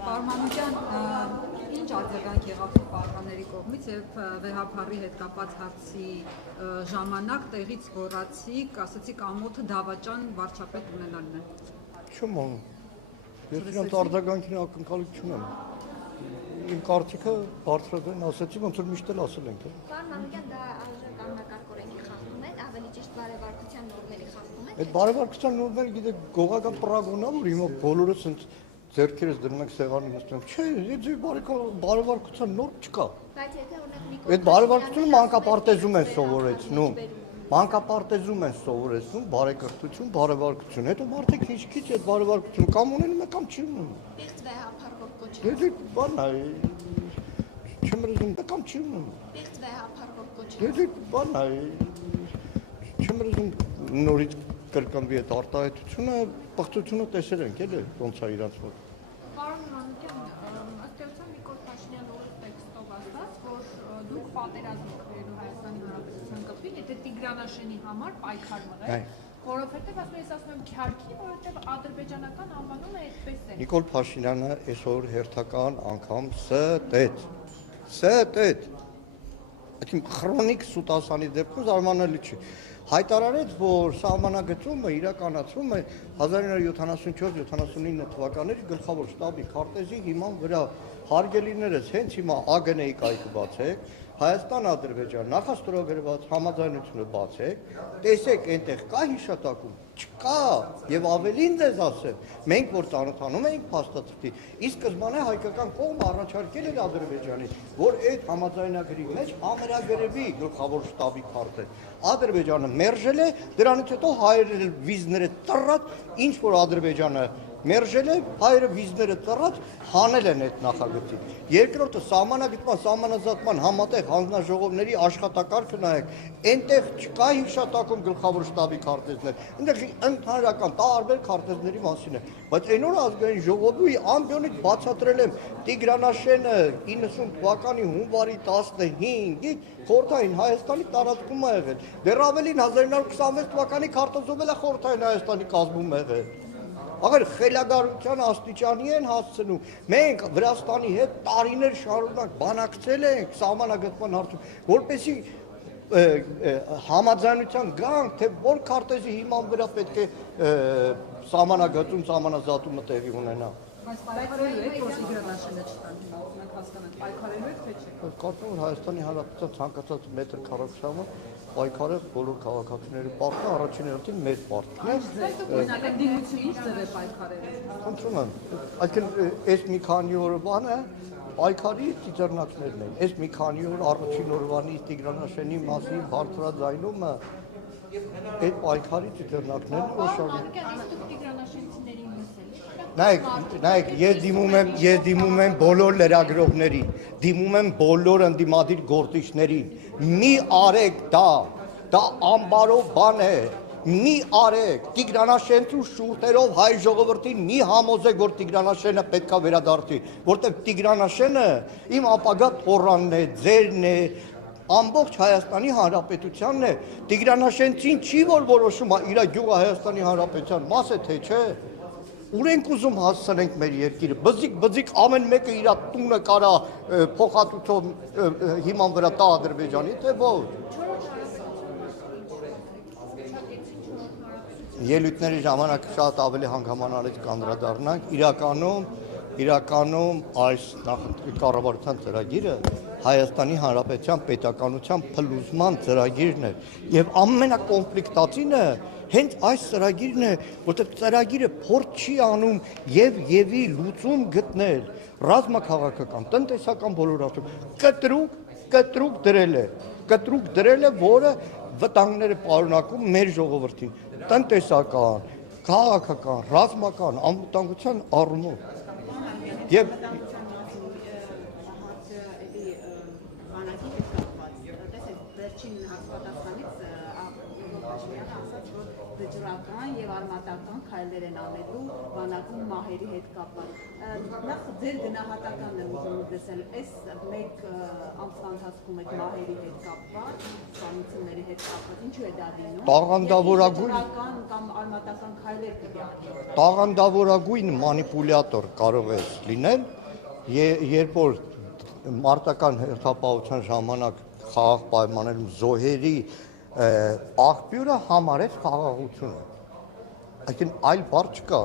Պարմանության ինչ արձագանք եղավ պարմանների կողմից եւ վեհափառի հետ կապած հարցի ժամանակ տեղից հորացիք, ասացիք ամոթը դավաճան վարչապետ ունենալն է։ Չեմ ես իրանց արձագանքին ակնկալիք չունեմ։ Իմ կարծիքը բարձրացան ասացի ոնց որ միշտ էլ ասել ենք։ Պարոն Մանուկյան, դա արժեքաննակարգ օրենքի խախտում է, ավելի ճիշտ բարեվարկության նորմերի խախտում է։ Այդ բարեվարկության նորմերը գիտեք գողական պրագոնա որ հիմա բոլորը ցենց ձերքերս դնում եք սեղանի նստում։ Չէ, դե բարեվարկության նորմ չկա։ Բայց եթե օրինակ Այդ բարեվարկությունը մանկապարտեզում են սովորեցնում։ Մանկապարտեզում են սովորեցնում բարեկրթություն, բարեվարկություն։ Հետո մարդիկ քիչ-քիչ այդ բարեվարկությունը կամ ունենում են կամ չի ունենում։ Պիղծ վեհափառ որ կոչի։ Դե բան է։ Չեմ ռեզում կամ չի ունենում։ Պիղծ վեհափառ որ կոչի։ Դե բան է։ Չեմ ռեզում նորից կրկնվի այդ արտահայտությունը, պղծությունը տեսել ենք, էլի ոնց է իրանց մոտ։ Պարոն Մանուկյան, ըստ էության Նիկոլ Փաշինյանը օրը տեքստով ասաց, որ դուք պատերազմ կրելու Հայաստանի Հանրապետության կողմից, եթե Տիգրանաշենի համար պայքար մղեք, որովհետև ես ասում եմ քյարքի, որովհետև ադրբեջանական անվանումը այդպես է։ Նիկոլ Փաշինյանը այսօր հերթական անգամ ստետ այդ քրոնիկ սուտասանի դեպքում զարմանալի չի հայտարարեց, որ սահմանագծումը իրականացվում է 1974-79 թվականների գլխավոր շտաբի քարտեզի հիման վրա հարգելիներս հենց հիմա ԱԳՆ-ի կայքը բացեք, Հայաստան-Ադրբեջան նախաստորագրված համաձայնությունը բացեք, տեսեք այնտեղ կա հիշատակում, չկա եւ ավելին դες ասեմ, մենք որ ծանոթանում ենք փաստաթղթի, իսկ սկզբանե հայկական կողմը առաջարկել էր Ադրբեջանին, որ այդ համաձայնագրի մեջ ամերագրվի գլխավոր շտաբի քարտեզ։ Ադրբեջանը մերժել է, դրանից հետո հայերը վիզները տրած, ինչ որ Ադրբեջանը մերժել է, հայերը վիզները տրած հանել են այդ նախագծին։ Երկրորդը սահմանագծման, սահմանազատման համատեղ հանձնաժողովների աշխատակարգը նայեք, այնտեղ չկա հիշատակում գլխավոր շտաբի քարտեզներ, այնտեղ ընդհանրական տարբեր քարտեզների մասին է, բայց այն օր ազգային ժողովի ամբիոնից բացատրել եմ Տիգրանաշենը 90 թվականի հունվարի 15-ին խորհրդային Հայաստանի տարածքում է եղել, դեռ ավելին 1926 թվականի քարտեզով էլ է խորհրդային Հայաստանի կազմում եղել։ Աղեր խելագարության աստիճանի են հասցնում, մենք Վրաստանի հետ տարիներ շարունակ բանակցել ենք սահմանագծման հարցում, որպեսզի համաձայնության գանք, թե որ քարտեզի հիման վրա պետք է սահմանագծում, սահմանազատումը տեղի ունենա։ Բայց պայքարելու եք, որ Տիգրանաշենը չտան հիմա, մենք հասկանանք, պայքարելու եք, թե չէ։ Կարծում եմ Հայաստանի Հանրապետության ցանկացած մետր քառակուսամը պայքարը բոլոր քաղաքացիների պարտքն է, առաջին հերթին մեր պարտքն է։ Օրինակ դիմություն ինչ ձև է պայքարելու։ Խնդրում եմ, այսինքն այս մի քանի օր բանը պայքարի ծիծեռնակներն են։ Այս մի քանի օր առաջին օրվանից Տիգրանաշենի մասին բարձրաձայնումը այդ պայքարի ծիծեռնակներն Պարոն Մանուկյան, իսկ դուք Տիգրանաշենցիներին Նայեք, ես դիմում եմ բոլոր լրագրողներին, դիմում եմ բոլոր ընդդիմադիր գործիչներին, մի արեք դա ամբարով բան է, մի արեք, Տիգրանաշենցու շուրթերով հայ ժողովրդին մի համոզեք, որ Տիգրանաշենը պետք է վերադարձի, որտեղ Տիգրանաշենը իմ ապագա թոռանն է, ձերն է, ամբողջ Հայաստանի Հանրապետությանն է, Տիգրանաշենցին չի որ որոշում իր գյուղը Հայաստանի Հանրապետության մաս է, թե չէ։ Ուր ենք ուզում հասցնենք մեր երկիրը, բզիկ ամեն մեկը իր տունը կարա փոխհատուցով հիման վրա տա Ադրբեջանի, թե ոչ։ Ելույթների ժամանակ շատ ավելի հանգամանալից կանդրադառնանք, իրականում այս կառավարության ծրագիրը Հայաստանի Հանրապետության պետականության փլուզման ծրագիրն է եւ ամենակոնֆլիկտածինը հենց այս ծրագիրն է, որտեղ ծրագիրը փորձ չի անում եւի լուծում գտնել ռազմաքաղաքական, տնտեսական բոլոր ասում, կտրուկ դրել է, որը վտանգները պարունակում մեր ժողովրդին, տնտեսական, քաղաքական, ռազմական, անվտանգության առումով։ Եվ վերջին հաստատականից Փաշինյանը ասաց, որ վճռական եւ արմատական քայլեր են անելու բանակում մահերի հետ կապված։ Նախ ձեր գնահատականն եմ ուզում լսել, այս մեկ ամսվա ընթացքում այդ մահերի հետ կապված, սպանությունների հետ կապված, ինչու է դա լինում։ Տաղանդավորագույն կամ արմատական քայլեր պետք է անեն։ Տաղանդավորագույն մանիպուլյատոր կարող է լինել, երբ որ մարտական հերթապահության ժամանակ խաղաղ պայմաններում զոհերի աղբյուրը համարեց խաղաղությունը։ Այսինքն այլ բառ չկա։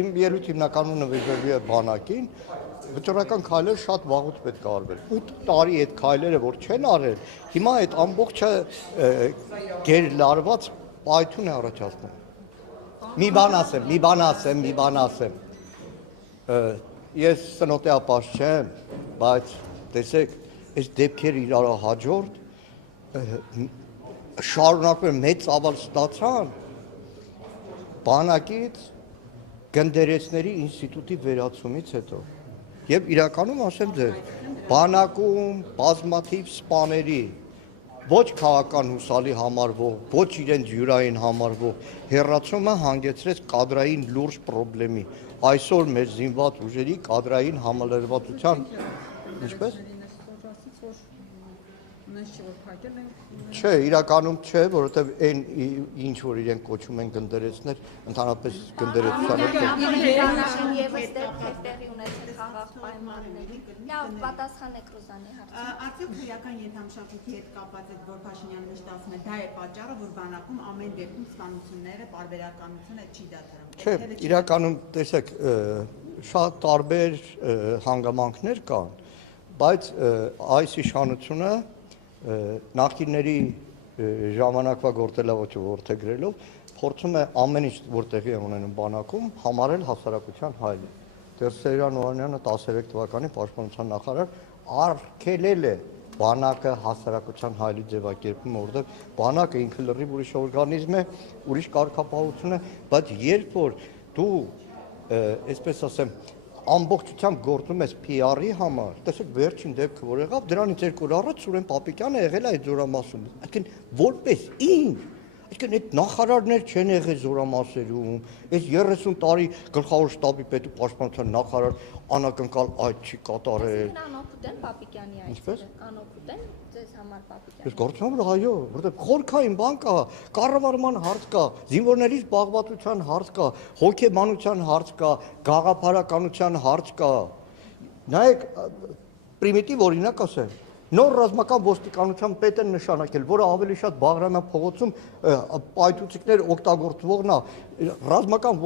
Իմ ելույթ հիմնականում նվիրվելու է բանակին, վճռական քայլեր շատ վաղուց պետք է արվեր։ 8 տարի այդ քայլերը որ չեն արել, հիմա այդ ամբողջը գերլարված պայթուն է առաջացնում։ Մի բան ասեմ։ Ես սնոտեապաշ չեմ, բայց տեսեք, այս դեպքերը իրար հաջորդ շարունակում մեծ ավալ ստացան բանակից գնդերեցների ինստիտուտի վերացումից հետո։ Եվ իրականում ասեմ ձեզ, բանակում բազմաթիվ սպաների ոչ քաղաքական հուսալի համարվող, ոչ իրենց յուրային համարվող հեռացումը հանգեցրեց կադրային լուրջ խնդրի։ Այսօր մեր զինված ուժերի կադրային համալրվածության ինչպես Չէ, իրականում չէ, որովհետև այն ինչ որ իրենք կոչում են գնդերեցներ, ընդհանրապես Գնդերեցներ եւս տեղի ունեցել խաղաղ պայմանների։ Լավ, պատասխան եք Ռուզանի հարցին։ Արդյոք քրեական ենթամշակույթի հետ կապված այդ որ Փաշինյանը միշտ ասում է, դա է պատճառը, որ բանակում ամեն դեպքում սպանությունները, պարբերականությունը չի դադարում։ Չէ, իրականում տեսեք, շատ տարբեր հանգամանքներ կան, բայց այս իշխանությունը նախկինների ժամանակվա գործելավոճը որդեգրելով փորձում է ամեն ինչ որ տեղի է ունենում բանակում համարել հասարակության հայլի։ Դեռ Սերյան Օհանյանը 13 թվականին պաշտպանության նախարար արգելել է բանակը հասարակության հայլի ձևակերպումը, որովհետև բանակը ինքը լրիվ ուրիշ օրգանիզմ է, ուրիշ կարգապահություն է, բայց երբ որ դու այսպես ասեմ ամբողջությամբ գործում ես PR-ի համար, տեսեք վերջին դեպքը որ եղավ, դրանից 2 օր առաջ Սուրեն Պապիկյանը եղել է այդ զորամասում։ Այսինքն որպես ինչ, այսինքն այդ նախարարներ չեն եղել զորամասերում, այս 30 տարի գլխավոր շտաբի պետ ու պաշտպանության նախարար անակնկալ այդ չի կատարել։ Անօգուտ են Պապիկյանի այցերը, անօգուտ են ձեզ համար Պապիկյանը։ Ես գործում եմ այո, որովհետև խորքային բան կա, կառավարման հարց կա, զինվորների զբաղվածության հարց կա, հոգեբանության հարց կա, գաղափարականության հարց կա։ Նայեք, պրիմիտիվ օրինակ ասեմ, նոր ռազմական ոստիկանության պետ են նշանակել, որը ավելի շատ Բաղրամյան փողոցում պայթուցիկներ օգտագործվողն է, ռազմական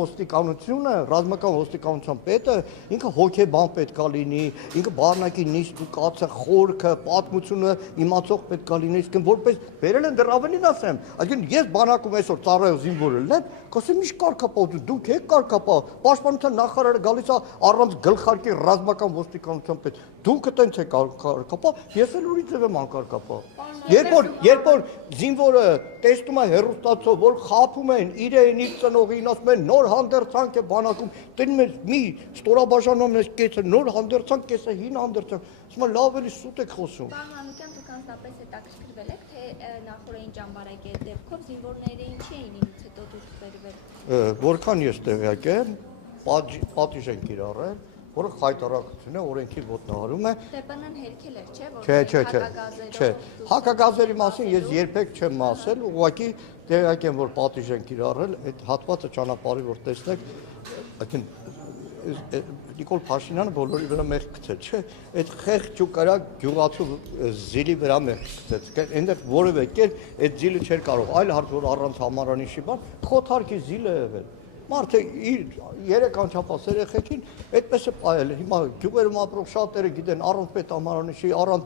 ոստիկանության պետը ինքը հոգեբան պետք է լինի, ինքը բառնակի նիստ ու կացը, խորքը, պատմությունը իմացող պետք է լինի, իսկ որպես վերել են դեռ ավելին ասեմ, այսինքն ես բանակում այսօր ծառայող զինվորել եմ, կասեմ ինչ կարգապահություն, դուք եք կարգապահ, պաշտպանության նախարարը գալիս է առանց գլխարկի ռազմական ոստիկանության պետ, դուք տենց եք կարգապահ, ես էլ ուրիշ ձև եմ անկարգապահ։ Երբ որ զինվորը տեսնում է հեռուստացով, որ խաբում են իրեն իր ծնողին, ասում են նոր հանդերձանք է բանակում, տենում են մի ստորաբաժանում ես կեսը նոր հանդերձանք, կեսը հին հանդերձանք, ասում են լավ էլի սուտ եք խոսում։ Պարոն Մանուկյան, դուք անձնապես հետաքրքրվել եք, թե նախորդային ճամբարակի դեպքով զինվորները ինչի էին ինձ հետո դուրս բերվել։ Որքան ես տեղյակ եմ, պատիժ են կիրառել, որը խայտարակություն է, օրենքի ոտնահարում է։ ՏՊՆ-ն հերքել էր, չէ՞, Չէ։ Հակագազերի մասին ես երբեք չեմ ասել, ուղղակի տեղյակ եմ, որ պատիժ են կիրառել, այդ հատվածը ճանապարհի որ տեսնեք, այսինքն Նիկոլ Փաշինյանը բոլորի վրա մեղ գցել, չէ, այդ խեղճ ու կարակ գյուղացու զիլի վրա մեղ գցեց, այնտեղ որևէ կերպ այդ զիլը չէր կարող, այլ հարց որ առանց համարանիշի բան, խոթարքի զիլ է եղել։ Մարդը իր 3 անչափահաս երեխեքին այդպես է պայել, հիմա գյուղերում ապրող շատերը գիտեն առանց պետամարանիշի, առանց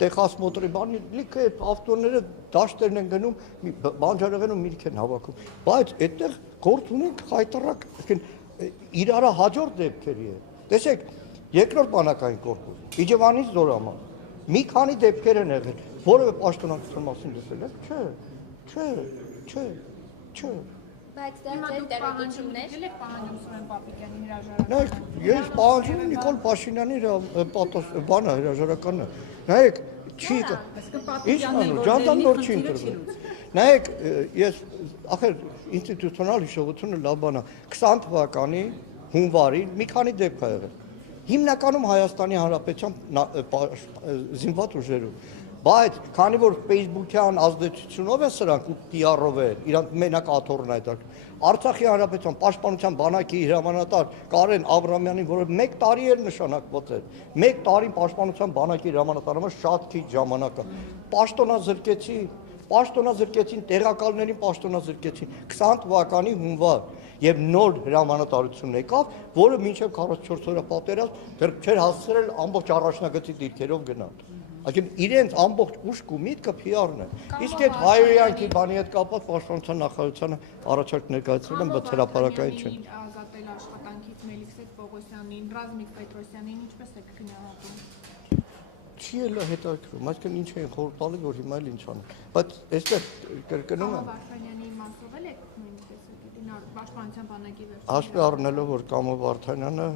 տեխասմոտրի բանի, լիքը այդ ավտոները դաշտերն են գնում, բանջարեղենում միրգ են հավաքում, բայց այդտեղ գործ ունենք խայտարակ, իրարա հաջորդ դեպքերի է։ Տեսեք, երկրորդ բանակային կորպուս, Իջևանից Զորամաս, մի քանի դեպքեր են եղել, որևէ պաշտոնակցության մասին լսել եք, չէ։ Բայց դա Հիմա ձեր դուք պահանջում տեղեկություններ եք պահանջում Սուրեն Պապիկյանի հրաժարականը։ Նայեք, ես պահանջում եմ Նիկոլ Փաշինյանի բանը հրաժարականը։ Նայեք, չի Ջանդան նոր չի ընտրվել։ Նայեք, ես ախր ինստիտուցիոնալ հիշողությունը լավ բան է։ 20 թվականի հունվարին մի քանի դեպք ա եղել։ Հիմնականում Հայաստանի Հանրապետության զինված ուժերում։ Բայց քանի որ Facebook-յան ազդեցությունով է սրանք ու PR-ով է, իրանք մենակ աթոռն է դա։ Արցախի Հանրապետության Պաշտպանության բանակի հրամանատար Կարեն Աբրամյանին, որը 1 տարի էր նշանակված էր, 1 տարին Պաշտպանության բանակի հրամանատարը շատ քիչ ժամանակ է։ Պաշտոնազրկեցին տեղակալներին, պաշտոնազրկեցին 20 թվականի հունվար եւ նոր հրամանատարություն եկավ, որը մինչեւ 44 օրը պատերազմ դեռ չէր հասցրել ամբողջ առաջնագծի դիրքերով գնալ։ Այսինքն իրենց ամբողջ ուշք ու միտքը PR-ն է։ Իսկ այդ հայրենիքի բանի հետ կապված պաշտպանության նախարարությանը առաջարկ ներկայացրել են, բայց հրապարակային չեն։ Ազատել աշխատանքից Մելիքսետ Պողոսյանին, Ռազմիկ Պետրոսյանին ինչպես եք գնահատում։ Չի էլ հետաքրքրում, այսինքն ինչ են խորհուրդ տալիս, որ հիմա էլ ինչ անեն։ Բայց այստեղ կրկնում եմ։ Վարդանյանի մասով էլ եք նույնպես եկել պաշտպանության բանակի վերջին։ Հաշվի առնելով, որ Կամո Վարդանյանը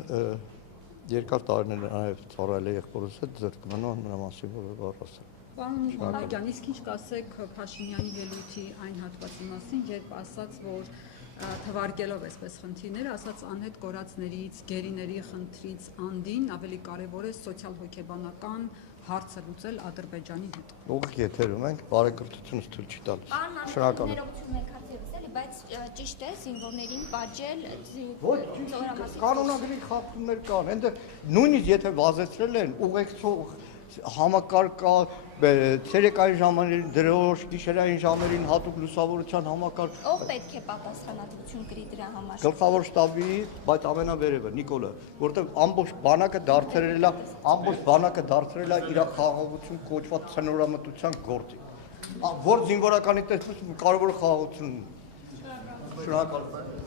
երկար տարիներ նաև ծառայել է եղբորս հետ, զրկմնով նրա մասին որ ասել։ Պարոն Մամիկյան, իսկ ինչ կասեք Փաշինյանի ելույթի այն հատվածի մասին, երբ ասաց, որ թվարկելով այսպես խնդիրները, ասաց անհետ կորածներից, գերիների խնդրից անդին ավելի կարևոր է սոցիալ-հոգեբանական հարցը լուծել Ադրբեջանի հետ։ Ուղղակի եթերում ենք, բարեկրթությունը թույլ չի տալիս։ Շնորհակալ եմ։ Ներողություն եք հարցերից, բայց ճիշտ է զինվորներին պատժել Ոչ, կանոնագրի խախտումներ կան, այնտեղ նույնիսկ եթե վազեցրել են ուղեկցող համակարգ կա, ցերեկային ժամերին դրոշ, գիշերային ժամերին հատուկ լուսավորության համակարգ։ Ով պետք է պատասխանատվություն կրի դրա համար։ Գլխավոր շտաբի, բայց ամենավերևը Նիկոլը, որտեղ ամբողջ բանակը դարձրել է իր խաղաղություն կոչված ցնորամտության գործի։ Որ զինվորականի տեսնում կարևոր խաղաղություն։ Շնորհակալ եմ։